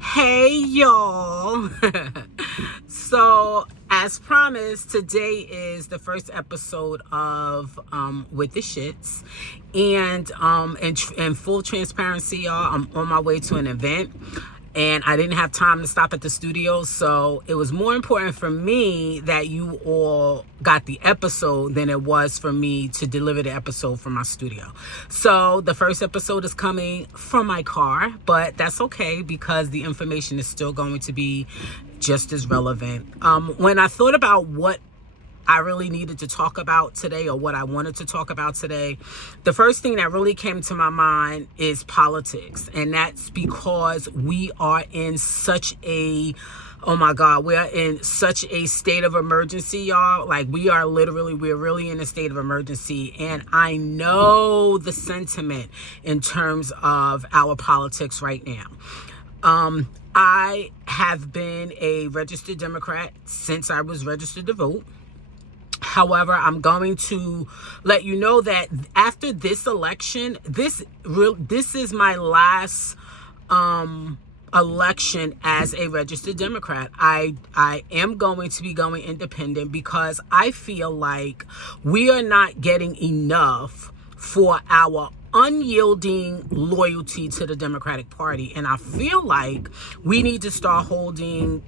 Hey y'all. So as promised, today is the first episode of with the Shitz, and in full transparency, y'all, I'm on my way to an event and I didn't have time to stop at the studio, so it was more important for me that you all got the episode than it was for me to deliver the episode from my studio. So the first episode is coming from my car, but that's okay because the information is still going to be just as relevant. When I thought about what I really needed to talk about today, or what I wanted to talk about today, the first thing that really came to my mind is politics. And that's because we are in such a, oh my God, we are in such a state of emergency, y'all. Like we're really in a state of emergency. And I know the sentiment in terms of our politics right now. I have been a registered Democrat since I was registered to vote. However, I'm going to let you know that after this election, this is my last election as a registered Democrat. I am going to be going independent because I feel like we are not getting enough for our unyielding loyalty to the Democratic Party. And I feel like we need to start holding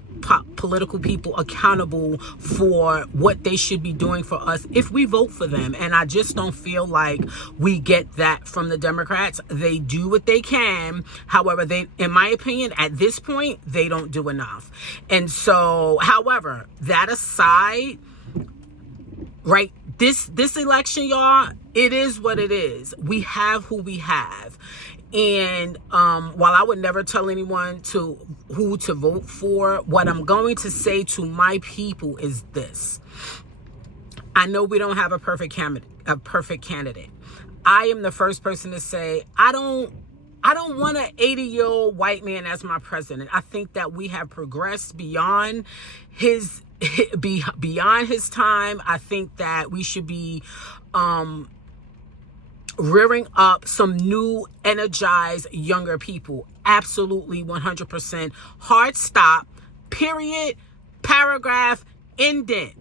political people accountable for what they should be doing for us if we vote for them. And I just don't feel like we get that from the Democrats. They do what they can. However, they, in my opinion, at this point, they don't do enough. And so, however, that aside, right, this election, y'all, it is what it is. We have who we have. And while I would never tell anyone who to vote for, what I'm going to say to my people is this. I know we don't have a perfect candidate. I am the first person to say I don't want an 80-year-old white man as my president. I think that we have progressed beyond his time. I think that we should be rearing up some new, energized, younger people. Absolutely, 100%. Hard stop, period, paragraph, indent.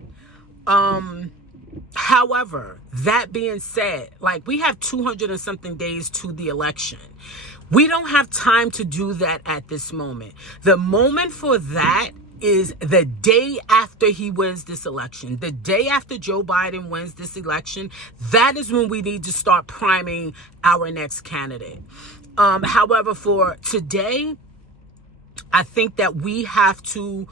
However, that being said, like we have 200 and something days to the election. We don't have time to do that at this moment. The moment for that is the day after he wins this election. The day after Joe Biden wins this election, that is when we need to start priming our next candidate. However, for today, I think that we have to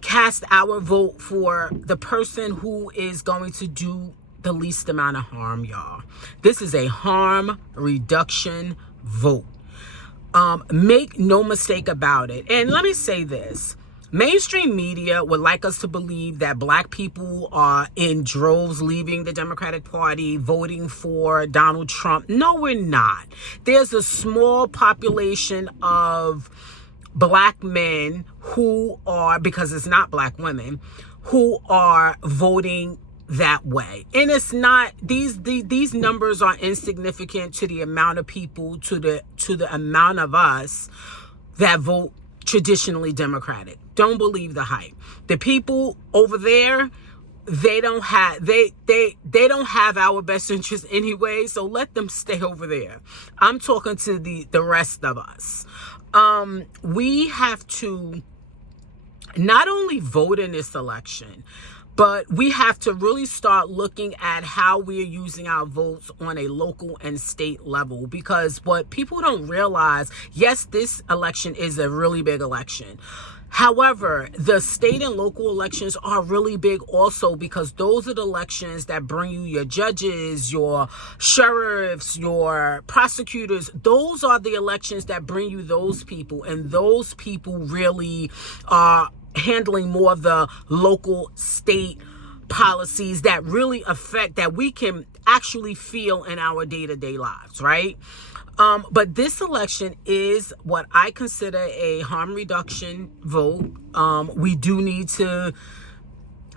cast our vote for the person who is going to do the least amount of harm, y'all. This is a harm reduction vote. Make no mistake about it. And let me say this. Mainstream media would like us to believe that black people are in droves leaving the Democratic Party, voting for Donald Trump. No, we're not. There's a small population of black men who are, because it's not black women, who are voting that way. And it's not, these numbers are insignificant to the amount of people, to the amount of us that vote traditionally Democratic. Don't believe the hype. The people over there, they don't have our best interest anyway, so let them stay over there. I'm talking to the rest of us. We have to not only vote in this election, but we have to really start looking at how we're using our votes on a local and state level. Because what people don't realize, yes, this election is a really big election. However, the state and local elections are really big also, because those are the elections that bring you your judges, your sheriffs, your prosecutors. Those are the elections that bring you those people. And those people really are handling more of the local state policies that really affect, that we can actually feel in our day-to-day lives, right? But this election is what I consider a harm reduction vote. We do need to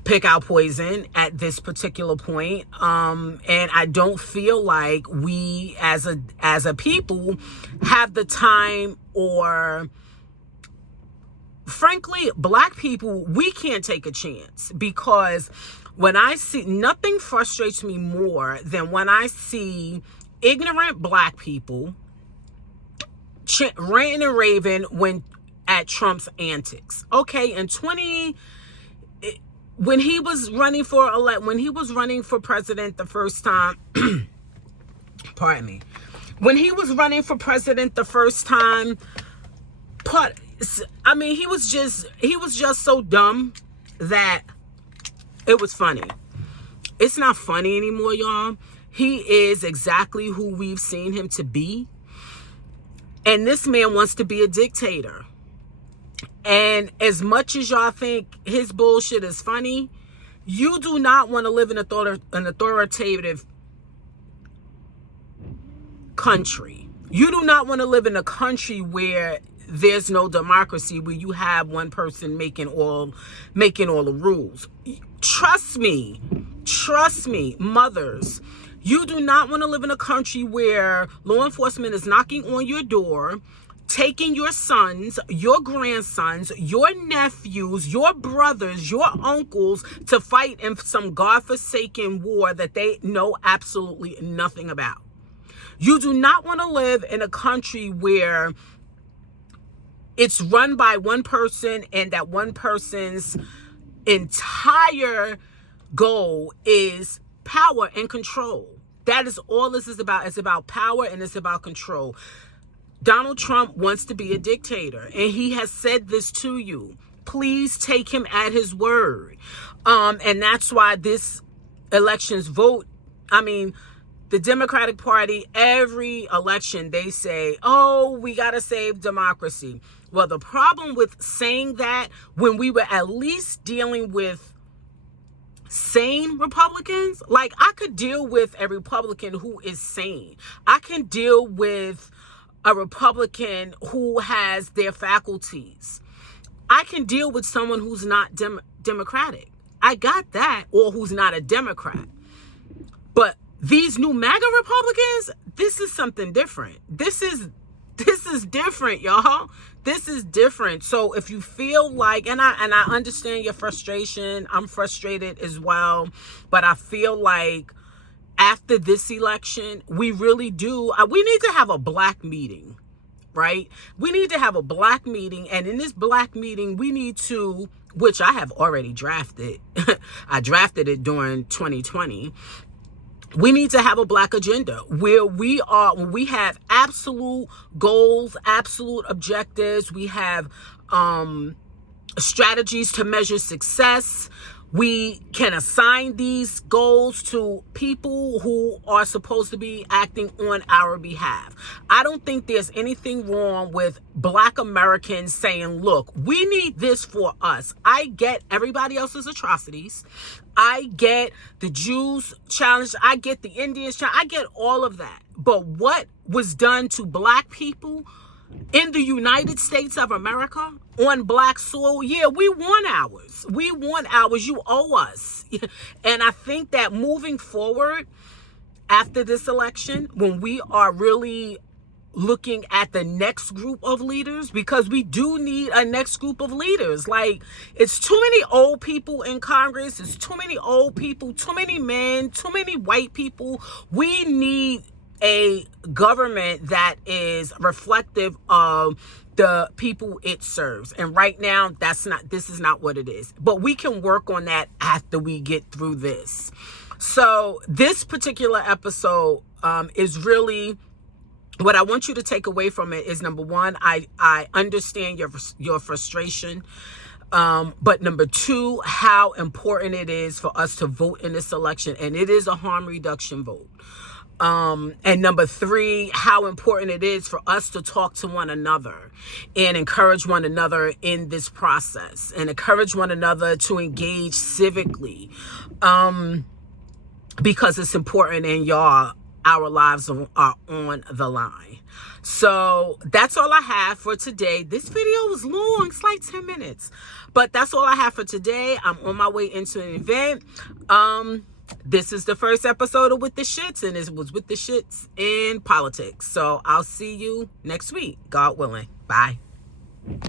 pick our poison at this particular point. And I don't feel like we as a people have the time or frankly, black people, we can't take a chance, because when I see, nothing frustrates me more than when I see ignorant black people ranting and raving at Trump's antics. Okay, when he was running for president the first time, pardon me, when he was running for president the first time, I mean, he was just so dumb that it was funny. It's not funny anymore, y'all. He is exactly who we've seen him to be. And this man wants to be a dictator. And as much as y'all think his bullshit is funny, you do not want to live in an authoritative country. You do not want to live in a country where there's no democracy, where you have one person making all the rules. Trust me, mothers. You do not want to live in a country where law enforcement is knocking on your door, taking your sons, your grandsons, your nephews, your brothers, your uncles to fight in some godforsaken war that they know absolutely nothing about. You do not want to live in a country where it's run by one person and that one person's entire goal is power and control. That is all this is about. It's about power and it's about control. Donald Trump wants to be a dictator, and he has said this to you. Please take him at his word. And that's why this election's vote, I mean, the Democratic Party, every election, they say, oh, we got to save democracy. Well, the problem with saying that, when we were at least dealing with sane Republicans, like, I could deal with a Republican who is sane. I can deal with a Republican who has their faculties. I can deal with someone who's not Democratic. I got that. Or who's not a Democrat. But these new MAGA Republicans, this is something different. This is different, y'all. This is different. So if you feel like, and I understand your frustration, I'm frustrated as well, but I feel like after this election, we really do, we need to have a black meeting, right? We need to have a black meeting, and in this black meeting, we need to, which I have already drafted, I drafted it during 2020, we need to have a black agenda where we have absolute goals, absolute objectives. We have strategies to measure success. We can assign these goals to people who are supposed to be acting on our behalf. I don't think there's anything wrong with black Americans saying, look, we need this for us. I get everybody else's atrocities. I get the Jews challenge. I get the Indians challenge. I get all of that. But what was done to black people in the United States of America on black soil, yeah, we want ours. We want ours. You owe us. And I think that moving forward after this election, when we are really looking at the next group of leaders, because we do need a next group of leaders. Like, it's too many old people in Congress. It's too many old people, too many men, too many white people. We need a government that is reflective of the people it serves. And right now, this is not what it is. But we can work on that after we get through this. So this particular episode is really, what I want you to take away from it is, number one, I understand your frustration. But number two, how important it is for us to vote in this election. And it is a harm reduction vote. And number three, how important it is for us to talk to one another and encourage one another in this process, and encourage one another to engage civically, because it's important, and y'all, our lives are on the line. So that's all I have for today. This video was long. It's like 10 minutes. But that's all I have for today. I'm on my way into an event. This is the first episode of With the Shits, and it was With the Shits in politics. So I'll see you next week, God willing. Bye.